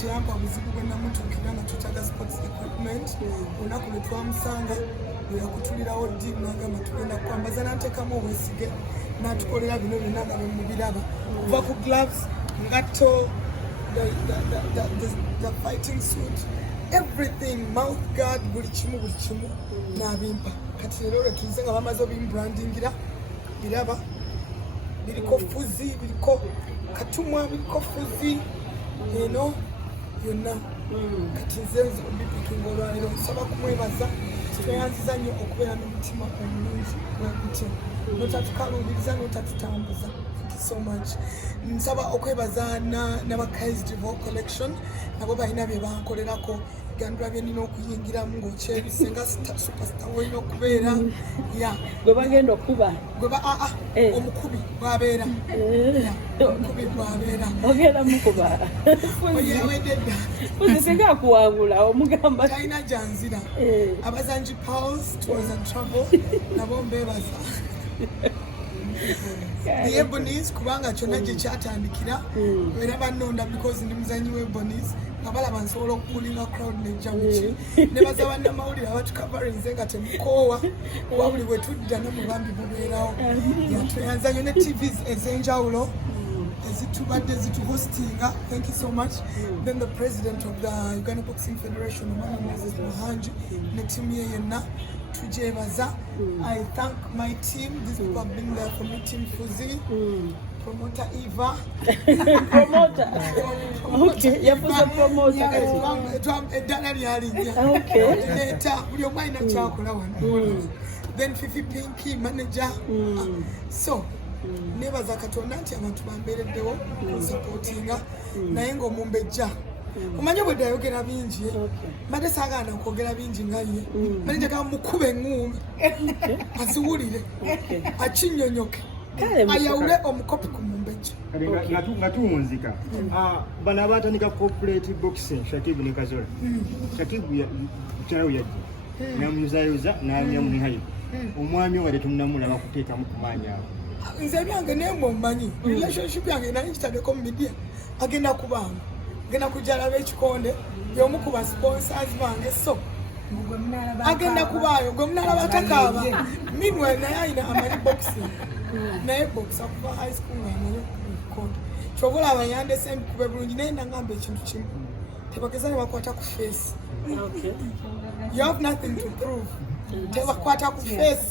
teyampa buzibu bwe namutuukira nga twetaaga sports equipment olunaku lwe twamusanga bwe yakutulirawo ddi n'agamba tugenda kwambaza n'anteekamu obwesige n'atukolera bino byonna nga bwe mubiraba kuva ku gloves ngatto the fighting suit everything mouth guard buli kimu n'abimpa kati rero lwe tuyize nga bamaze obimbrandingira biraba biriko Fuzi biriko Katumwa biriko Fuzi eno yonna kati nze obipikinga olwaliro nsaba kumwebaza tweyanziza nnyo okubeera n'omutima omulungi gwagutya notatukaluubiriza notatutambuza so much nsaba okwebaza n'abakaizi Vol collection nabo balina bye bankolerako gandula bye nina okuyingiramu ng'okyebise nga superstar wolina okubeera gwe bagenda okuba omukubi bwabeera omukubi bwabeera ogenda mukuba wededda tegaakuwangula omugamba talina gyanzira abazanji Pals Tours and Travel nabo mbeebaza the Ebonies kubanga kyonna gye kyatandikira era bannonda because ndi muzanyi w'Ebonies nga balaba nsobola okukulinga crowd nejja muki ne baza bannamawulire abatukavarinze nga temukoowa kuba buli bwe tudda n'omubambi bubeerawo yatweyanza nnyo ne tvs ez'enjawulo ezitubadde zituhostinga thank you so much then the president of the Uganda Boxing Federation omwana Moses Muhanji ne timu ye yonna tujebaza. I thank my team. These people have been there for me. Team Fuzi, promoter Eva. Promoter. Okay. You put a promoter. Okay. Then Fifi Pinky manager. So. Never Zakatonda nti abantu bambereddewo supportinga naye nga mumbejja omanyi bwe dayogera bingi mbadde saagaana okwogera bingi nga ye mbadde njagala mukube eŋŋuumi aziwulire akinyonyoke ayawule omukopi ku mumbejja nga tuwunzika bano abatandika corporate boxing Shakibu ne Kazola Shakibu kyalawo yajja namuyuzaayuza n'amyamu ne hayibu omwami owa tetunnamulaba kuteekamu ku maanyi ago nze byange naye mummanyi relationship yange nali nkitaddeko mu media agenda kubanga agenda kujala b'ekikonde y'omu ku ba sponsors bange so agenda kubaayo gwe munalaba takaaba meanwhile naye alina amanyi boxing naye boxa kuva high school ng'amanyi okukonde kyobola abayandese mbikube bulungi naye nangamba ekintu kimu tebageza ne bakwata ku face you have nothing to prove tebakwata ku face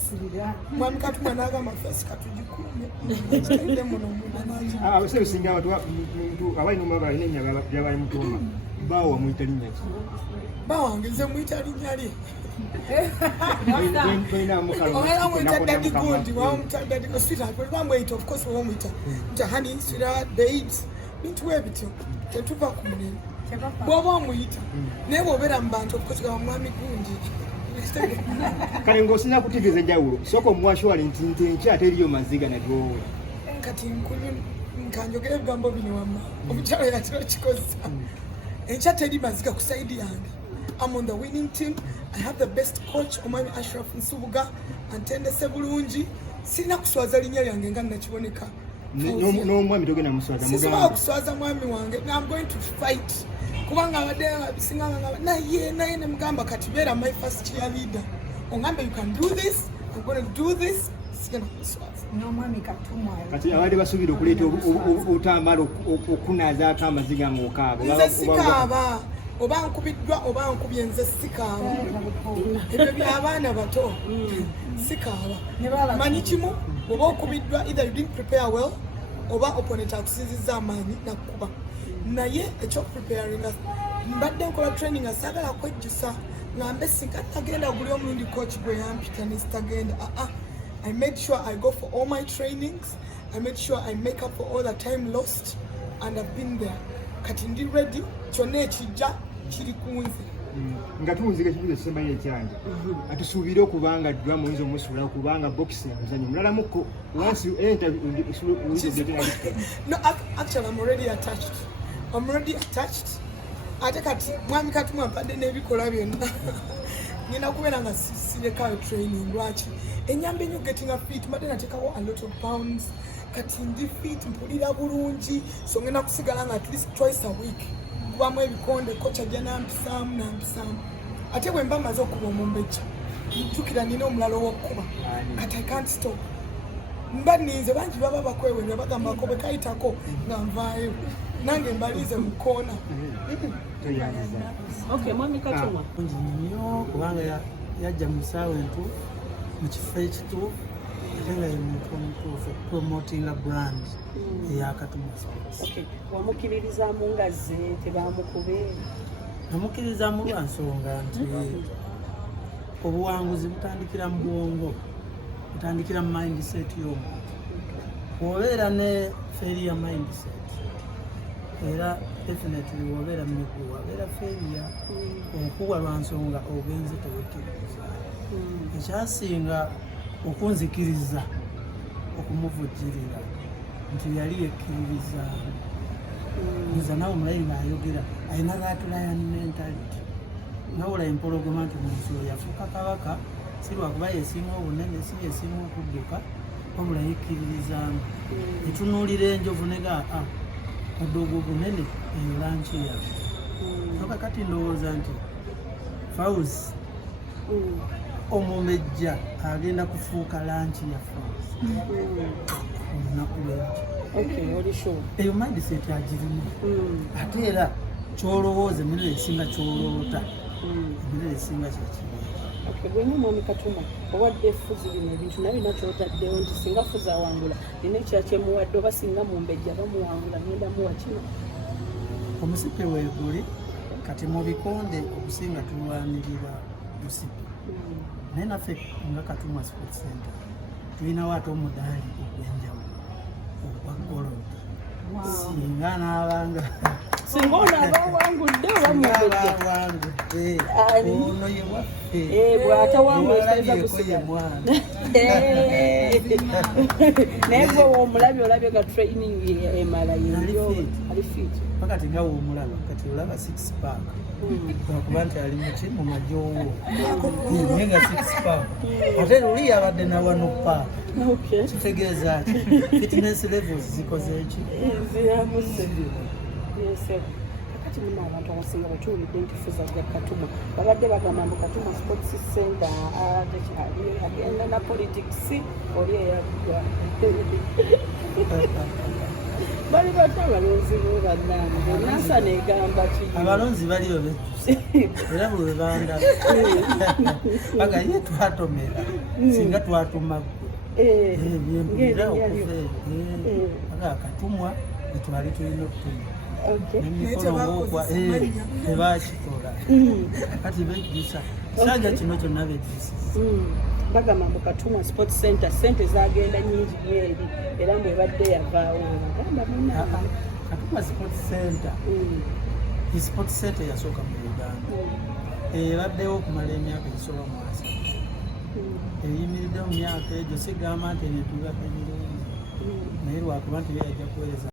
mwami Katumwa n'agamba face katugikuumye muno abasebe singa abantu abalina omwaba balina ennya byabali mutuuma baawa muyita linnya ki bawange nze muyita linnya lye omala muyita daddy good wamuyita daddy good sweetheart bwe bamweyita of course wamuyita nti honey sweetheart babes bintu ebityo tetuva ku munene bw'oba omuyita naye bw'obeera mu bantu of course gaba mwami gundi kale ng'osinza kutegeeza enjawulo sooka omuwashwali nti enkya teriyo maziga natwowe kati nkanjogera ebigambo bino wamma omukyalo yatera kikozesa enkya teri maziga ku saidi yange I'm on the winning team. I have the best coach omwami Ashraf Nsubuga antendese bulungi sirina kuswaza linnya lyange nga nakiboneka n'omwami togenda muswaza sisobola kuswaza mwami wange I'm going to fight kubanga abadde abisinganga naye ne mugamba kati beera my first cheerleader ongambe you can do this I'm going to do this sigenda kuswaza n'omwami Katumwa kati abadde basuubira okuleeta otambala okunazaako amaziga ng'okaaba nze sikaaba oba nkubiddwa oba nkubye nze sikaaba ebyo by'abaana bato sikaaba manyi kimu oba okubiddwa either you didn't prepare well oba opponent akusinzizza amaanyi nakuba naye ekyokupreparinga mbadde nkola training asaagala kwejjusa ngambe singa tagenda guli omulundi coach gwe yampita nesitagenda I made sure I go for all my trainings I made sure I make up for all the time lost and I've been there kati ndi ready kyonna ekijja kiri kunze nga tuwunzika ekibuzo kisembayo ekyange atusuubire okubanga ddwa muyinza omusuula okubanga boxing muzanyo mulalamuko once you enter no actually I'm already attached ate kati mwami Katumwa mpadde n'ebikola byonna ngenda kubeera nga sirekayo training lwaki enyamba enyo getting a fit mbadde nateekawo a lot of pounds kati ndi fit mpulira bulungi so ngenda kusigala nga at least twice a week kubamu ebikonde kocha jja nampisaamu ate bwe mba maze okuba omumbejja njukira nina omulala ow'okkuba kati I can't stop mba ninze bangi baba bakwewerera bagambako bwe kayitako nga nvaayo nange mbalize mu koona. Okay, mwami Katumwa. Nnyo kubanga yajja mu ssaawa entuufu mu kifo ekituufu ate nga ye muntu omutuufu promotinga brand eya Katumwa Sports. Okay, wamukiririzaamu nga ze tebamukube? Namukkiririzaamu lwa nsonga nti obuwanguzi butandikira mu bwongo, butandikira mu mindset y'omuntu. Bw'obeera ne failure mindset era definitely wobeera miggu wabeera failure okuwa lwa nsonga ogenze tewekkiriza. Ekyasinga okunzikiriza okumuvujjirira nti yali yekkiririza nza nawe omulayi ng'ayogera ayina that lion mentality nawula empologoma nti muntu oyo yafuuka kabaka si lwakuba yesinga obunene si yesinga okudduka wabula yekkiririzaamu etunuulira enjovu nega oddogo bunene eyo lanki yawe oba kati ndowooza nti Fawuzi omumbejja agenda kufuuka lanki ya Fawuzi olunaku lw'enkya. Eyo mindset agirimu ate era kyolowooza emirire esinga kyoloota emirire esinga kyekiri. Gwe mwami Katumwa owadde effuzi bino ebintu nabina kyotaddewo nti singa Fawuzi awangula nina ekira kyemuwadde oba singa mumbejja bamuwangula ngenda muwa kino. Omusipe weeguli kati mu bikonde okusinga tulwanirira musipe naye naffe nga Katumwa Sports Center tulinawo ate omudaali ogw'enjawulo ogwa gold singa n'abanga singa ono aba awangudde oba mumbejja ono ye waffe bw'atawangula ye mwana naye gwe omulabye olabye ga training emala ali fit pakati nga woomulaba kati olaba 6 pack lwakuba nti ali muki mu majoowo naye nga 6 pack ate luli yabadde na 1 pack kitegeeza ki fitness levels zikoze eki ziramuse kakati muno abantu abasinga bakiwulidde nti Fawuzi ajja Katumwa babadde bagamba mbu Katumwa Sports Center agenda na politics oli eyaggwa bali bato abalonzi bo bannange nasa negamba ki abalonzi baliyo bejjusa era bwe bebandaba bagaye twatomera singa twatumaggwe byempulira okuva aga Katumwa etwali tulina okutuma nemikono ng'okwa tebakikola kati bejjusa kisanja kino kyonna bejjusiza. bagamba mbu Katumwa Sports Center sente zagenda nyingi eri era mbu ebadde yavaawo bagamba Katumwa Sports Center Sports Center yasooka mu Uganda ebaddewo okumala emyaka egisoba mu 3 eyimiridde mu myaka egyo sigamba nti netubadde birungi naye lwakuba nti yajja kuweereza